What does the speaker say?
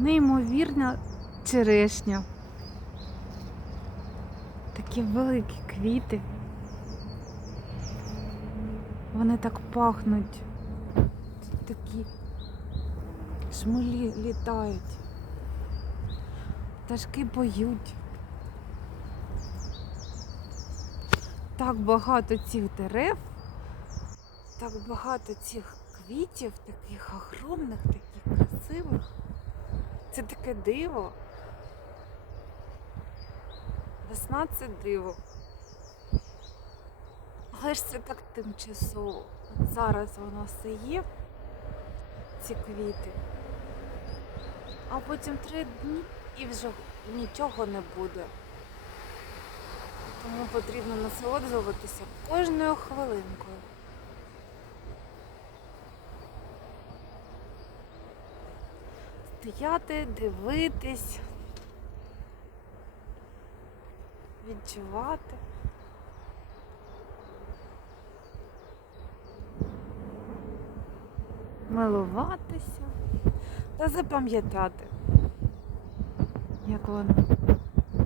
неймовірна черешня. Такі великі квіти. Вони так пахнуть. Тут такі шмелі літають. Пташки поють. Так багато цих дерев, так багато цих квітів, таких огромних, таких красивих. Це таке диво. Весна це диво. Але ж це так тимчасово. Зараз воно все є, ці квіти. А потім три дні і вже нічого не буде. Тому потрібно насолоджуватися кожною хвилинкою. Стояти, дивитись, відчувати. Милуватися та запам'ятати, як воно